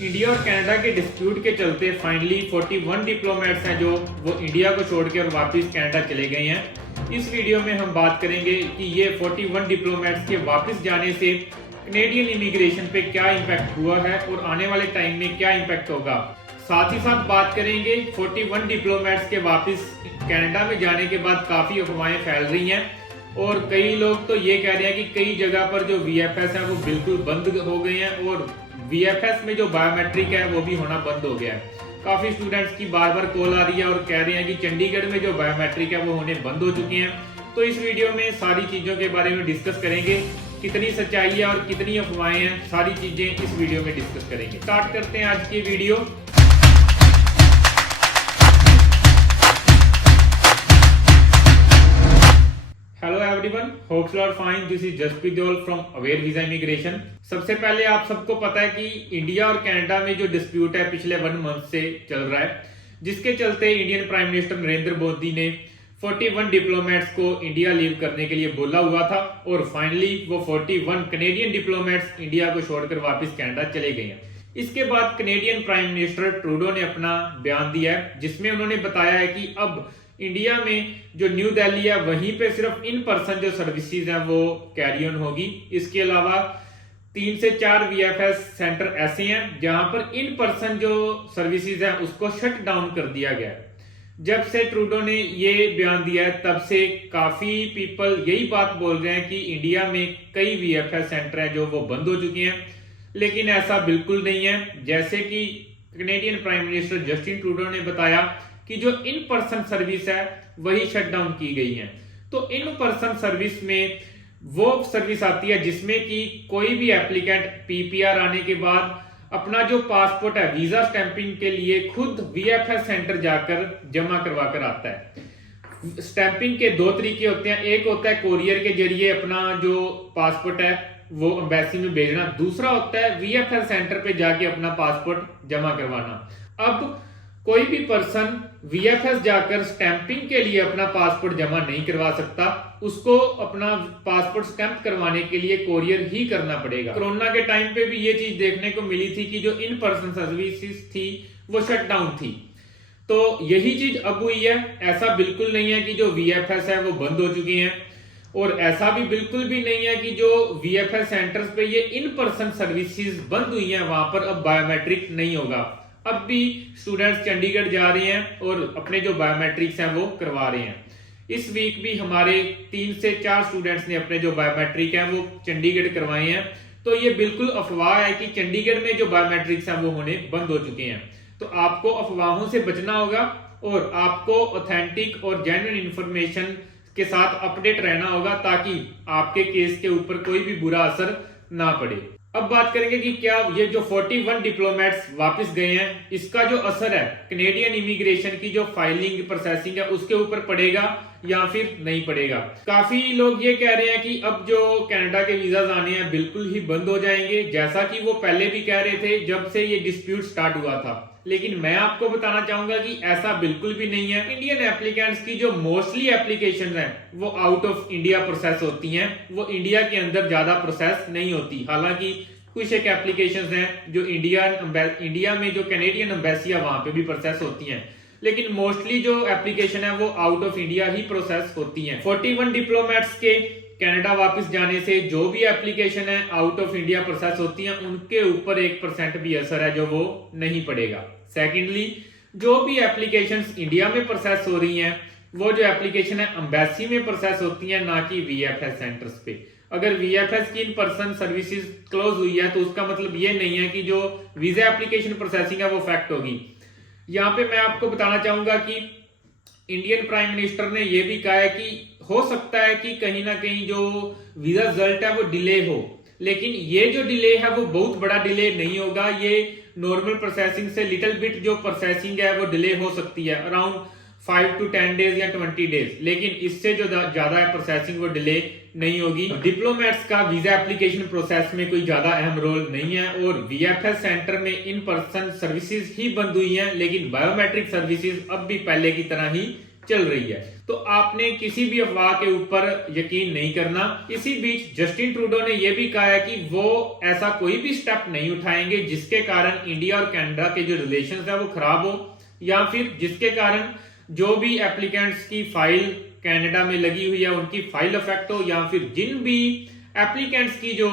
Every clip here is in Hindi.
इंडिया और कनाडा के डिस्प्यूट के चलते फाइनली 41 डिप्लोमेट्स हैं जो वो इंडिया को छोड़ के और वापस कनाडा चले गए हैं। इस वीडियो में हम बात करेंगे कि ये 41 डिप्लोमेट्स के वापस जाने से कनेडियन इमिग्रेशन पे क्या इम्पैक्ट हुआ है और आने वाले टाइम में क्या इम्पैक्ट होगा। साथ ही साथ बात करेंगे 41 डिप्लोमेट्स के वापस कनाडा में जाने के बाद काफी अफवाहें फैल रही हैं और कई लोग तो ये कह रहे हैं कि कई जगह पर जो वीएफएस है वो बिल्कुल बंद हो गए हैं और वीएफएस में जो बायोमेट्रिक है वो भी होना बंद हो गया है। काफी स्टूडेंट्स की बार बार कॉल आ रही है और कह रहे हैं कि चंडीगढ़ में जो बायोमेट्रिक है वो होने बंद हो चुके हैं। तो इस वीडियो में सारी चीजों के बारे में डिस्कस करेंगे, कितनी सच्चाई है और कितनी अफवाहें हैं, सारी चीजें इस वीडियो में डिस्कस करेंगे। स्टार्ट करते हैं आज की video. Hello everyone, hopes you are fine. This is Jaspreet Deol from Aware Visa Immigration. सबसे पहले आप सबको पता है कि इंडिया और कनाडा में जो डिस्प्यूट है पिछले 1 मंथ से चल रहा है, जिसके चलते Indian prime minister Narendra Modi ने 41 डिप्लोमेट्स को इंडिया लीव करने के लिए बोला हुआ था और फाइनली वो 41 कनेडियन डिप्लोमेट्स इंडिया को छोड़कर वापस कनाडा चले गए हैं। इसके बाद कनेडियन प्राइम मिनिस्टर ट्रूडो ने अपना बयान दिया है जिसमें उन्होंने बताया है कि अब इंडिया में जो न्यू दिल्ली है वहीं पे सिर्फ इन पर्सन जो सर्विसेज हैं वो कैरी ऑन होगी। इसके अलावा 3 से 4 वीएफएस सेंटर ऐसे हैं जहां पर इन पर्सन जो सर्विसेज हैं उसको शट डाउन कर दिया गया है। जब से ट्रूडो ने ये बयान दिया है तब से काफी पीपल यही बात बोल रहे हैं कि इंडिया में कई वीएफएस सेंटर हैं जो वो बंद हो चुके हैं, लेकिन ऐसा बिल्कुल नहीं है। जैसे कि Canadian prime minister Justin Trudeau ने बताया कि जो इन पर्सन सर्विस है वही शट डाउन की गई है। तो इन पर्सन सर्विस में वो सर्विस आती है जिसमें कि कोई भी एप्लीकेंट पीपीआर आने के बाद अपना जो पासपोर्ट है वीजा स्टैंपिंग के लिए खुद वीएफएस सेंटर जाकर जमा करवा कर आता है। स्टैंपिंग के 2 तरीके होते हैं, एक होता है कोरियर के जरिए अपना जो पासपोर्ट है वो एम्बेसी में भेजना, दूसरा होता है वीएफएस सेंटर पे जाके अपना पासपोर्ट जमा करवाना। अब कोई भी पर्सन वीएफएस जाकर स्टैंपिंग के लिए अपना पासपोर्ट जमा नहीं करवा सकता, उसको अपना पासपोर्ट स्टैंप करवाने के लिए कोरियर ही करना पड़ेगा। कोरोना के टाइम पे भी ये चीज देखने को मिली थी कि जो इन पर्सन सर्विसेज थी वो शट डाउन थी। तो यही चीज अब हुई है। ऐसा बिल्कुल नहीं है कि जो वीएफएस है वो बंद हो चुके हैं और ऐसा भी बिल्कुल भी नहीं है कि जो वीएफएस सेंटर्स पे ये इन पर्सन सर्विसेज बंद हुई हैं वहां पर अब बायोमेट्रिक नहीं होगा। अब भी स्टूडेंट्स चंडीगढ़ जा रहे हैं और अपने जो बायोमेट्रिक्स हैं वो करवा रहे हैं। इस वीक भी हमारे 3 से 4 स्टूडेंट्स ने अपने जो बायोमेट्रिक हैं वो चंडीगढ़ करवाए हैं। तो ये बिल्कुल अफवाह है कि चंडीगढ़ में जो बायोमेट्रिक्स हैं वो होने बंद हो चुके हैं। तो आपको अफवाहों से बचना होगा और आपको ऑथेंटिक और जेन्युइन इंफॉर्मेशन के साथ अपडेट रहना होगा ताकि आपके केस के ऊपर कोई भी बुरा असर ना पड़े। अब बात करेंगे कि क्या ये जो 41 डिप्लोमेट्स वापस गए हैं इसका जो असर है कनेडियन इमिग्रेशन की जो फाइलिंग प्रोसेसिंग है उसके ऊपर पड़ेगा या फिर नहीं पड़ेगा। काफी लोग ये कह रहे हैं कि अब जो कनाडा के वीजाज आने हैं बिल्कुल ही बंद हो जाएंगे, जैसा कि वो पहले भी कह रहे थे जब से ये डिस्प्यूट स्टार्ट हुआ था। लेकिन मैं आपको बताना चाहूंगा कि ऐसा बिल्कुल भी नहीं है। इंडियन एप्लीकेंट्स की जो मोस्टली एप्लीकेशन है वो आउट ऑफ इंडिया प्रोसेस होती हैं, वो इंडिया के अंदर ज्यादा प्रोसेस नहीं होती। हालांकि कुछ एक एप्लीकेशंस हैं जो इंडिया में जो कैनेडियन एम्बेसी है वहां पे भी प्रोसेस होती हैं, लेकिन मोस्टली जो एप्लीकेशन है वो out of India he process होती हैं। 41 डिप्लोमेट्स के कनाडा वापस जाने से जो भी एप्लीकेशन है आउट ऑफ इंडिया प्रोसेस होती हैं उनके ऊपर 1% भी असर है जो वो नहीं पड़ेगा। सेकेंडली, जो भी एप्लीकेशंस इंडिया में प्रोसेस हो रही हैं वो जो एप्लीकेशन है एम्बेसी में प्रोसेस होती हैं, ना कि वीएफएस सेंटर्स पे। अगर वीएफएस की इन पर्सन सर्विसेज क्लोज हुई है तो उसका मतलब ये नहीं है कि जो वीजा एप्लीकेशन प्रोसेसिंग है वो फैक्ट होगी। यहाँ पे मैं आपको बताना चाहूंगा कि इंडियन प्राइम मिनिस्टर ने यह भी कहा है कि हो सकता है कि कहीं ना कहीं जो वीजा रिजल्ट है वो डिले हो, लेकिन ये जो डिले है वो बहुत बड़ा डिले नहीं होगा। ये नॉर्मल प्रोसेसिंग से लिटिल बिट जो प्रोसेसिंग है वो डिले हो सकती है, अराउंड 5 to 10 डेज या 20 डेज, लेकिन इससे जो ज्यादा है प्रोसेसिंग वो डिले नहीं होगी। डिप्लोमेट्स का वीजा एप्लीकेशन प्रोसेस में कोई ज्यादा अहम रोल नहीं है और वीएफएस सेंटर में इन पर्सन सर्विसेज ही बंद हुई हैं, लेकिन बायोमेट्रिक सर्विसेज अब भी पहले की तरह ही चल रही है, तो आपने किसी भी अफवाह के ऊपर यकीन नहीं करना। इसी बीच जस्टिन ट्रूडो ने यह भी कहा है कि वो ऐसा कोई भी स्टेप नहीं उठाएंगे जिसके कारण इंडिया और कनाडा के जो रिलेशंस है वो खराब हो, या फिर जिसके कारण जो भी एप्लीकेंट्स की फाइल कनाडा में लगी हुई है उनकी फाइल अफेक्ट हो, या फिर जिन भी एप्लीकेंट्स की जो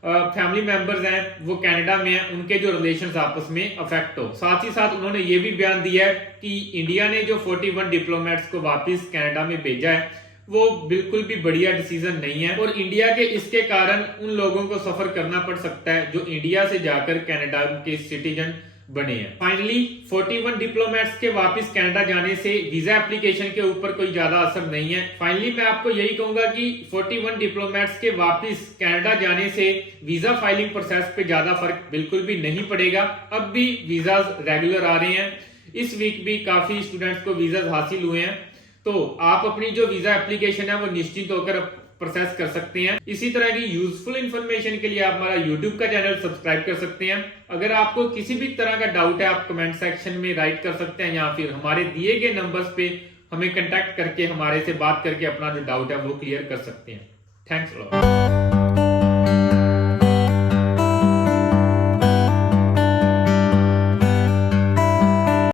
फैमिली मेंबर्स हैं वो कनाडा में हैं उनके जो रिलेशंस आपस में अफेक्ट हो। साथ ही साथ उन्होंने ये भी बयान दिया है कि इंडिया ने जो 41 डिप्लोमेट्स को वापस कनाडा में भेजा है वो बिल्कुल भी बढ़िया डिसीजन नहीं है, और इंडिया के इसके कारण उन लोगों को सफर करना पड़ सकता है जो इंडिया से जाकर कनाडा के सिटीजन बने हैं। फाइनली 41 डिप्लोमेट्स के वापस कनाडा जाने से वीजा एप्लीकेशन के ऊपर कोई ज्यादा असर नहीं है। फाइनली मैं आपको यही कहूंगा कि 41 डिप्लोमेट्स के वापस कनाडा जाने से वीजा फाइलिंग प्रोसेस पे ज्यादा फर्क बिल्कुल भी नहीं पड़ेगा। अब भी वीजा रेगुलर आ रहे हैं, इस वीक भी काफी स्टूडेंट्स को वीजा हासिल हुए हैं, तो आप अपनी जो वीजा एप्लीकेशन है वो निश्चित होकर प्रोसेस कर सकते हैं। इसी तरह की यूजफुल इंफॉर्मेशन के लिए आप हमारा यूट्यूब का चैनल सब्सक्राइब कर सकते हैं। अगर आपको किसी भी तरह का डाउट है आप कमेंट सेक्शन में राइट कर सकते हैं, या फिर हमारे दिए गए नंबर्स पे हमें कांटेक्ट करके हमारे से बात करके अपना जो डाउट है वो क्लियर कर सकते हैं। Thanks a lot.